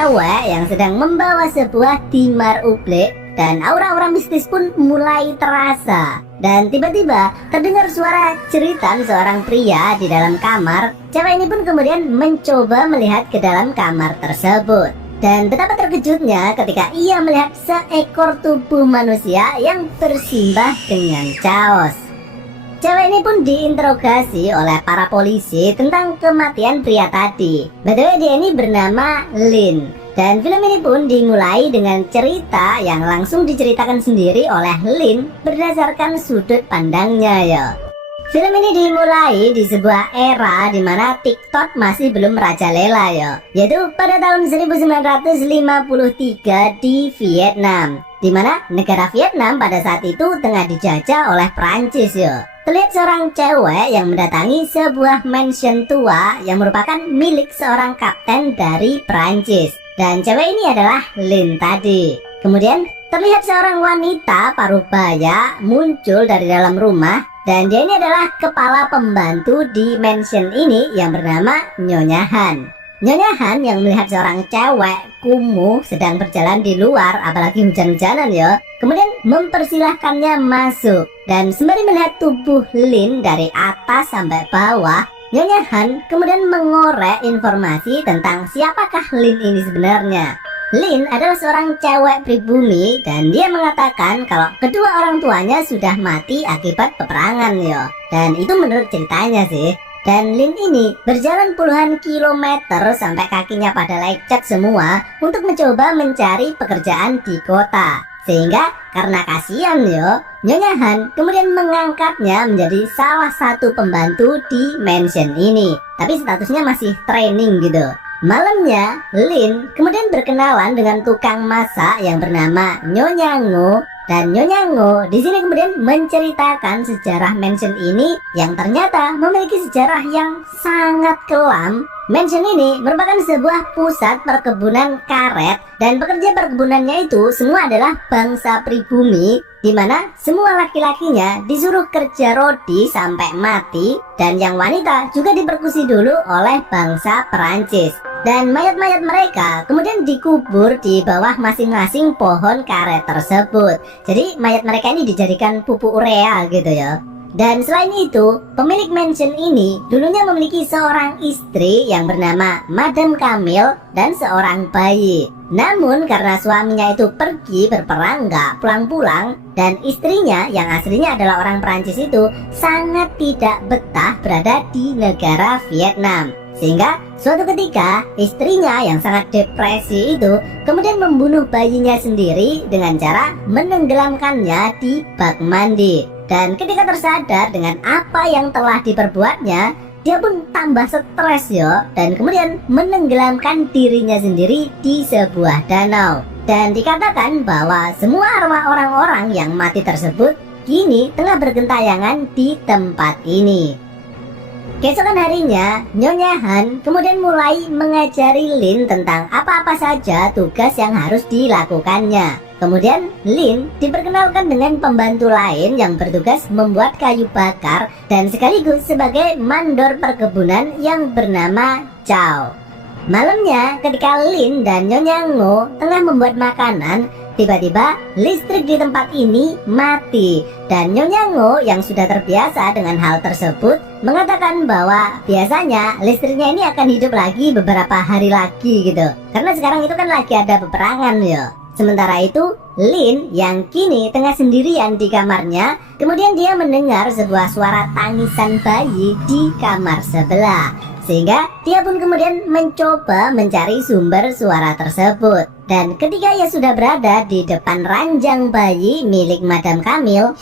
cewek yang sedang membawa sebuah timar ublek dan aura-aura mistis pun mulai terasa. Dan tiba-tiba terdengar suara jeritan seorang pria di dalam kamar. Cewek ini pun kemudian mencoba melihat ke dalam kamar tersebut. Dan betapa terkejutnya ketika ia melihat seekor tubuh manusia yang bersimbah dengan chaos. Cewek ini pun diinterogasi oleh para polisi tentang kematian pria tadi. Betul, dia ini bernama Lin. Dan film ini pun dimulai dengan cerita yang langsung diceritakan sendiri oleh Lin berdasarkan sudut pandangnya ya. Film ini dimulai di sebuah era di mana TikTok masih belum merajalela ya, yaitu pada tahun 1953 di Vietnam, di mana negara Vietnam pada saat itu tengah dijajah oleh Prancis ya. Terlihat seorang cewek yang mendatangi sebuah mansion tua yang merupakan milik seorang kapten dari Prancis. Dan cewek ini adalah Lin tadi. Kemudian terlihat seorang wanita paruh baya muncul dari dalam rumah. Dan dia ini adalah kepala pembantu di mansion ini yang bernama Nyonya Han. Nyonya Han yang melihat seorang cewek kumuh sedang berjalan di luar, apalagi hujan-hujanan ya, kemudian mempersilahkannya masuk. Dan sembari melihat tubuh Lin dari atas sampai bawah, Nyonya Han kemudian mengorek informasi tentang siapakah Lin ini sebenarnya. Lin adalah seorang cewek pribumi dan dia mengatakan kalau kedua orang tuanya sudah mati akibat peperangan ya. Dan itu menurut ceritanya sih. Dan Lin ini berjalan puluhan kilometer sampai kakinya pada lecet semua untuk mencoba mencari pekerjaan di kota. Sehingga karena kasihan yo, Nyonya Han kemudian mengangkatnya menjadi salah satu pembantu di mansion ini. Tapi statusnya masih training gitu. Malamnya, Lin kemudian berkenalan dengan tukang masak yang bernama Nyonya Ngo. Dan Nyonya Ngo di sini kemudian menceritakan sejarah mansion ini yang ternyata memiliki sejarah yang sangat kelam. Mansion ini merupakan sebuah pusat perkebunan karet dan pekerja perkebunannya itu semua adalah bangsa pribumi, di mana semua laki-lakinya disuruh kerja rodi sampai mati dan yang wanita juga diperkusi dulu oleh bangsa Perancis. Dan mayat-mayat mereka kemudian dikubur di bawah masing-masing pohon karet tersebut. Jadi mayat mereka ini dijadikan pupuk urea gitu ya. Dan selain itu, pemilik mansion ini dulunya memiliki seorang istri yang bernama Madame Camille dan seorang bayi. Namun karena suaminya itu pergi berperang gak pulang-pulang, dan istrinya yang aslinya adalah orang Perancis itu sangat tidak betah berada di negara Vietnam. Sehingga suatu ketika istrinya yang sangat depresi itu kemudian membunuh bayinya sendiri dengan cara menenggelamkannya di bak mandi. Dan ketika tersadar dengan apa yang telah diperbuatnya, dia pun tambah stres yo, dan kemudian menenggelamkan dirinya sendiri di sebuah danau. Dan dikatakan bahwa semua arwah orang-orang yang mati tersebut kini tengah bergentayangan di tempat ini. Keesokan harinya, Nyonya Han kemudian mulai mengajari Lin tentang apa-apa saja tugas yang harus dilakukannya. Kemudian Lin diperkenalkan dengan pembantu lain yang bertugas membuat kayu bakar dan sekaligus sebagai mandor perkebunan yang bernama Chow. Malamnya ketika Lin dan Nyonya Ngo tengah membuat makanan, tiba-tiba listrik di tempat ini mati. Dan Nyonya Ngo yang sudah terbiasa dengan hal tersebut mengatakan bahwa biasanya listriknya ini akan hidup lagi beberapa hari lagi gitu. Karena sekarang itu kan lagi ada peperangan ya. Sementara itu Lin yang kini tengah sendirian di kamarnya, kemudian dia mendengar sebuah suara tangisan bayi di kamar sebelah. Sehingga dia pun kemudian mencoba mencari sumber suara tersebut. Dan ketika ia sudah berada di depan ranjang bayi milik Madame Camille,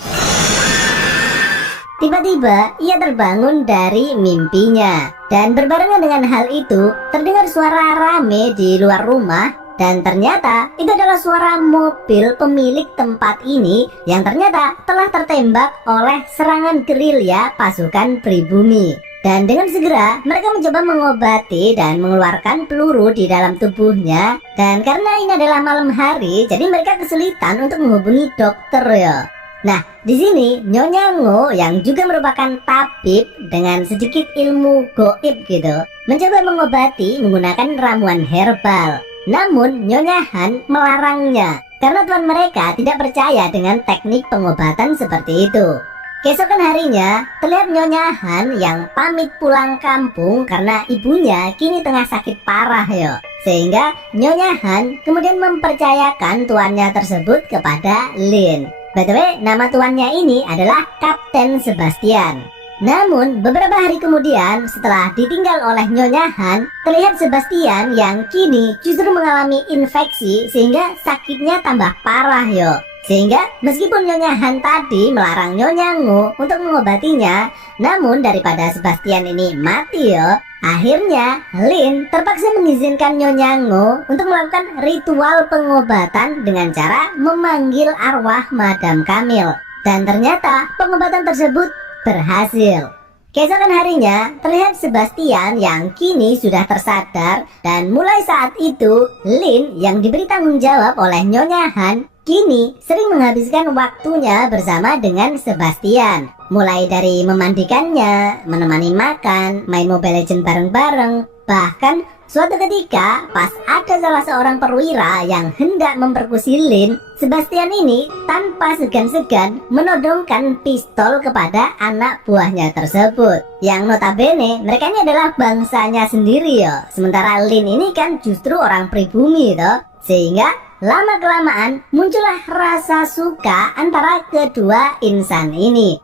tiba-tiba ia terbangun dari mimpinya. Dan berbarengan dengan hal itu, terdengar suara rame di luar rumah. Dan ternyata itu adalah suara mobil pemilik tempat ini yang ternyata telah tertembak oleh serangan gerilya pasukan pribumi. Dan dengan segera mereka mencoba mengobati dan mengeluarkan peluru di dalam tubuhnya. Dan karena ini adalah malam hari, jadi mereka kesulitan untuk menghubungi dokter ya. Nah, di sini Nyonya Ngo yang juga merupakan tabib dengan sedikit ilmu goib gitu, mencoba mengobati menggunakan ramuan herbal. Namun Nyonya Han melarangnya karena tuan mereka tidak percaya dengan teknik pengobatan seperti itu. Keesokan harinya, terlihat Nyonya Han yang pamit pulang kampung karena ibunya kini tengah sakit parah yo. Sehingga Nyonya Han kemudian mempercayakan tuannya tersebut kepada Lin. By the way, nama tuannya ini adalah Kapten Sebastian. Namun beberapa hari kemudian setelah ditinggal oleh Nyonya Han, terlihat Sebastian yang kini justru mengalami infeksi sehingga sakitnya tambah parah yo. Sehingga meskipun Nyonya Han tadi melarang Nyonya Ngu untuk mengobatinya, namun daripada Sebastian ini mati yo, akhirnya Lin terpaksa mengizinkan Nyonya Ngu untuk melakukan ritual pengobatan dengan cara memanggil arwah Madam Kamil. Dan ternyata pengobatan tersebut berhasil. Keesokan harinya, terlihat Sebastian yang kini sudah tersadar dan mulai saat itu Lin yang diberi tanggung jawab oleh Nyonya Han kini sering menghabiskan waktunya bersama dengan Sebastian. Mulai dari memandikannya, menemani makan, main Mobile Legends bareng-bareng. Bahkan suatu ketika pas ada salah seorang perwira yang hendak memperkusi Lin, Sebastian ini tanpa segan-segan menodongkan pistol kepada anak buahnya tersebut. Yang notabene mereka ini adalah bangsanya sendiri ya. Sementara Lin ini kan justru orang pribumi toh. Sehingga lama-kelamaan muncullah rasa suka antara kedua insan ini.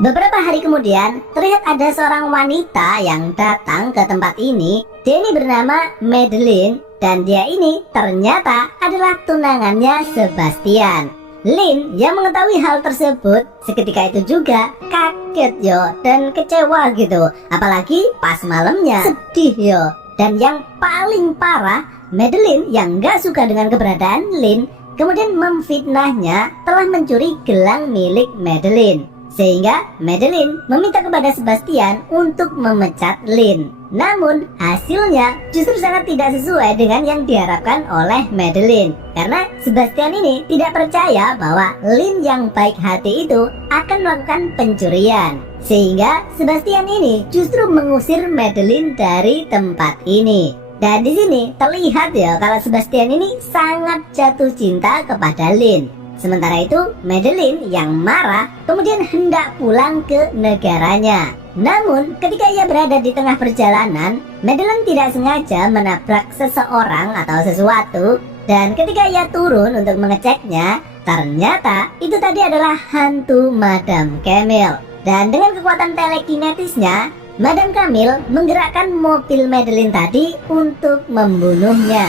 Beberapa hari kemudian, terlihat ada seorang wanita yang datang ke tempat ini. Dia ini bernama Madeline, dan dia ini ternyata adalah tunangannya Sebastian. Lin yang mengetahui hal tersebut seketika itu juga kaget yo dan kecewa gitu. Apalagi pas malamnya sedih yo. Dan yang paling parah, Madeline yang gak suka dengan keberadaan Lin kemudian memfitnahnya telah mencuri gelang milik Madeline. Sehingga Madeline meminta kepada Sebastian untuk memecat Lin. Namun hasilnya justru sangat tidak sesuai dengan yang diharapkan oleh Madeline. Karena Sebastian ini tidak percaya bahwa Lin yang baik hati itu akan melakukan pencurian. Sehingga Sebastian ini justru mengusir Madeline dari tempat ini. Dan di sini terlihat ya kalau Sebastian ini sangat jatuh cinta kepada Lin. Sementara itu Madeline yang marah kemudian hendak pulang ke negaranya. Namun ketika ia berada di tengah perjalanan, Madeline tidak sengaja menabrak seseorang atau sesuatu. Dan ketika ia turun untuk mengeceknya, ternyata itu tadi adalah hantu Madam Kamil. Dan dengan kekuatan telekinetisnya, Madam Kamil menggerakkan mobil Madeline tadi untuk membunuhnya.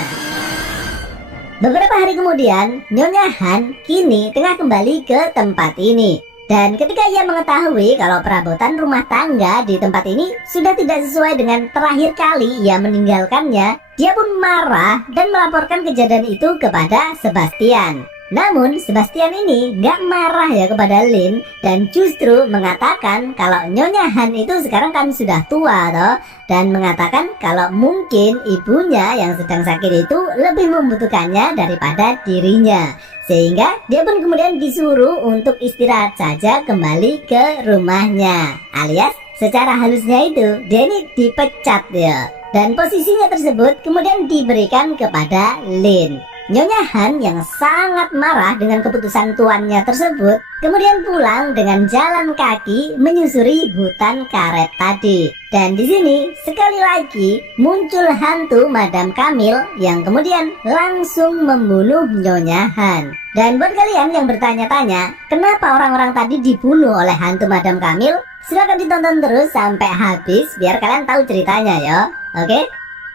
Beberapa hari kemudian, Nyonya Han kini tengah kembali ke tempat ini. Dan ketika ia mengetahui kalau perabotan rumah tangga di tempat ini sudah tidak sesuai dengan terakhir kali ia meninggalkannya, dia pun marah dan melaporkan kejadian itu kepada Sebastian. Namun Sebastian ini gak marah ya kepada Lin dan justru mengatakan kalau Nyonya Han itu sekarang kan sudah tua toh, dan mengatakan kalau mungkin ibunya yang sedang sakit itu lebih membutuhkannya daripada dirinya. Sehingga dia pun kemudian disuruh untuk istirahat saja kembali ke rumahnya. Alias secara halusnya itu dia ini dipecat ya. Dan posisinya tersebut kemudian diberikan kepada Lin. Nyonya Han yang sangat marah dengan keputusan tuannya tersebut kemudian pulang dengan jalan kaki menyusuri hutan karet tadi. Dan di sini sekali lagi muncul hantu Madam Kamil yang kemudian langsung membunuh Nyonya Han. Dan buat kalian yang bertanya-tanya kenapa orang-orang tadi dibunuh oleh hantu Madam Kamil, silahkan ditonton terus sampai habis biar kalian tahu ceritanya ya. Oke?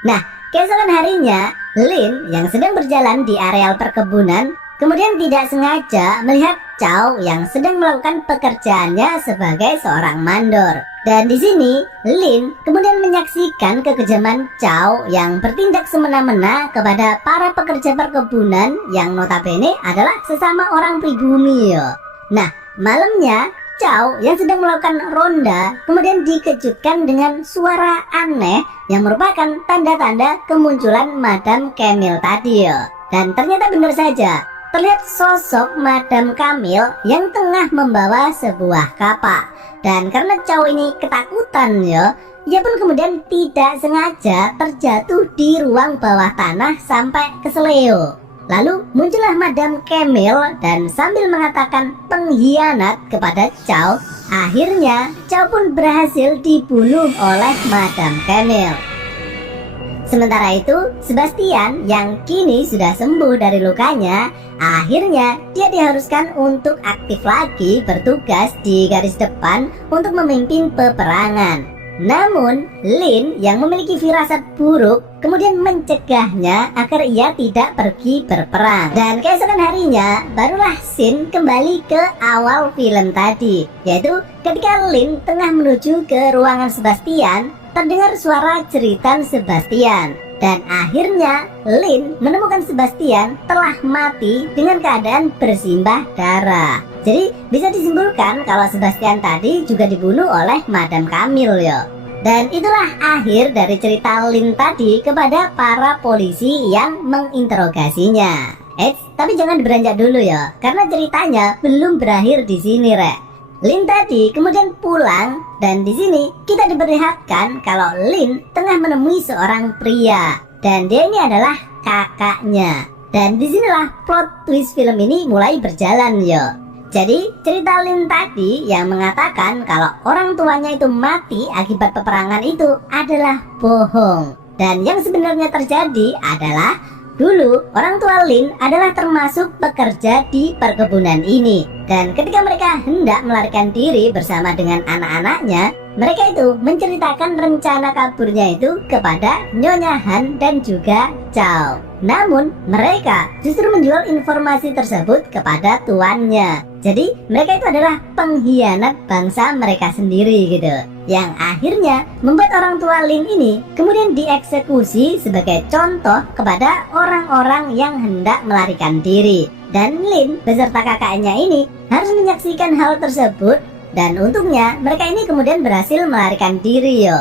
Nah, keesokan harinya, Lin yang sedang berjalan di areal perkebunan kemudian tidak sengaja melihat Chow yang sedang melakukan pekerjaannya sebagai seorang mandor. Dan di sini Lin kemudian menyaksikan kekejaman Chow yang bertindak semena-mena kepada para pekerja perkebunan yang notabene adalah sesama orang pribumi yo. Nah, malamnya Chow yang sedang melakukan ronda kemudian dikejutkan dengan suara aneh yang merupakan tanda-tanda kemunculan Madam Kamil tadi ya. Dan ternyata benar saja, terlihat sosok Madam Kamil yang tengah membawa sebuah kapak. Dan karena Chow ini ketakutan ya, ia pun kemudian tidak sengaja terjatuh di ruang bawah tanah sampai keseleo. Lalu muncullah Madame Camille dan sambil mengatakan pengkhianat kepada Chow, akhirnya Chow pun berhasil dibunuh oleh Madame Camille. Sementara itu, Sebastian yang kini sudah sembuh dari lukanya, akhirnya dia diharuskan untuk aktif lagi bertugas di garis depan untuk memimpin peperangan. Namun, Lin yang memiliki firasat buruk kemudian mencegahnya agar ia tidak pergi berperang. Dan keesokan harinya, barulah scene kembali ke awal film tadi, yaitu ketika Lin tengah menuju ke ruangan Sebastian, terdengar suara jeritan Sebastian. Dan akhirnya Lin menemukan Sebastian telah mati dengan keadaan bersimbah darah. Jadi bisa disimpulkan kalau Sebastian tadi juga dibunuh oleh Madame Camille ya. Dan itulah akhir dari cerita Lin tadi kepada para polisi yang menginterogasinya. Tapi jangan beranjak dulu ya, karena ceritanya belum berakhir di sini, Rek. Lin tadi kemudian pulang dan di sini kita diperlihatkan kalau Lin tengah menemui seorang pria dan dia ini adalah kakaknya. Dan disinilah plot twist film ini mulai berjalan yo. Jadi cerita Lin tadi yang mengatakan kalau orang tuanya itu mati akibat peperangan itu adalah bohong. Dan yang sebenarnya terjadi adalah dulu orang tua Lin adalah termasuk pekerja di perkebunan ini. Dan ketika mereka hendak melarikan diri bersama dengan anak-anaknya, mereka itu menceritakan rencana kaburnya itu kepada Nyonya Han dan juga Chow. Namun mereka justru menjual informasi tersebut kepada tuannya. Jadi mereka itu adalah pengkhianat bangsa mereka sendiri gitu. Yang akhirnya membuat orang tua Lin ini kemudian dieksekusi sebagai contoh kepada orang-orang yang hendak melarikan diri. Dan Lin beserta kakaknya ini harus menyaksikan hal tersebut. Dan untungnya mereka ini kemudian berhasil melarikan diri yo.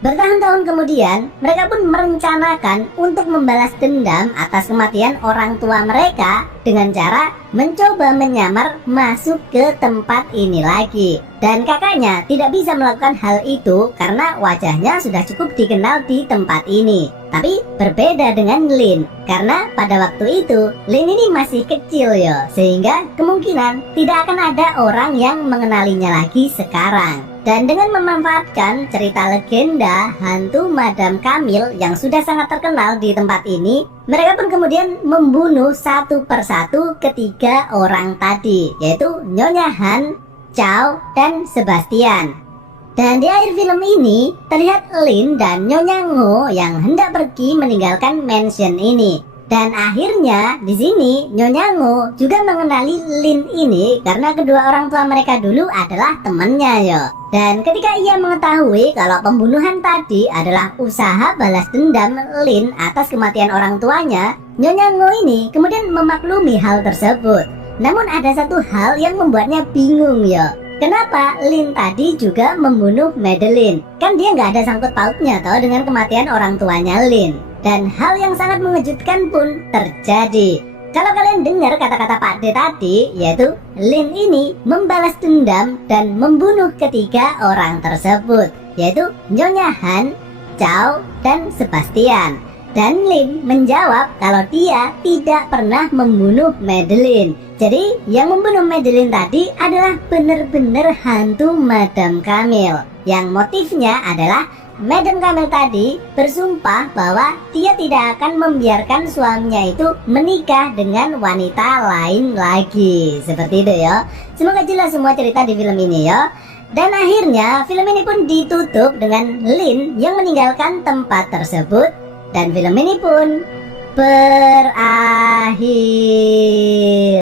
Bertahun-tahun kemudian mereka pun merencanakan untuk membalas dendam atas kematian orang tua mereka dengan cara mencoba menyamar masuk ke tempat ini lagi. Dan kakaknya tidak bisa melakukan hal itu karena wajahnya sudah cukup dikenal di tempat ini. Tapi berbeda dengan Lin, karena pada waktu itu Lin ini masih kecil yo, sehingga kemungkinan tidak akan ada orang yang mengenalinya lagi sekarang. Dan dengan memanfaatkan cerita legenda hantu Madame Camille yang sudah sangat terkenal di tempat ini, mereka pun kemudian membunuh satu persatu ketiga orang tadi, yaitu Nyonya Han, Chow, dan Sebastian. Dan di akhir film ini terlihat Lin dan Nyonya Ngo yang hendak pergi meninggalkan mansion ini. Dan akhirnya di sini Nyonya Ngo juga mengenali Lin ini karena kedua orang tua mereka dulu adalah temannya yo. Dan ketika ia mengetahui kalau pembunuhan tadi adalah usaha balas dendam Lin atas kematian orang tuanya, Nyonya Ngo ini kemudian memaklumi hal tersebut. Namun ada satu hal yang membuatnya bingung yo. Kenapa Lin tadi juga membunuh Madeline? Kan dia nggak ada sangkut pautnya toh dengan kematian orang tuanya Lin. Dan hal yang sangat mengejutkan pun terjadi. Kalau kalian dengar kata-kata Pak D tadi, yaitu Lin ini membalas dendam dan membunuh ketiga orang tersebut, yaitu Nyonya Han, Chow, dan Sebastian. Dan Lin menjawab kalau dia tidak pernah membunuh Madeline. Jadi yang membunuh Madeline tadi adalah benar-benar hantu Madame Camille. Yang motifnya adalah Madame Camille tadi bersumpah bahwa dia tidak akan membiarkan suaminya itu menikah dengan wanita lain lagi. Seperti itu ya. Semoga jelas semua cerita di film ini ya. Dan akhirnya film ini pun ditutup dengan Lin yang meninggalkan tempat tersebut. Dan film ini pun berakhir.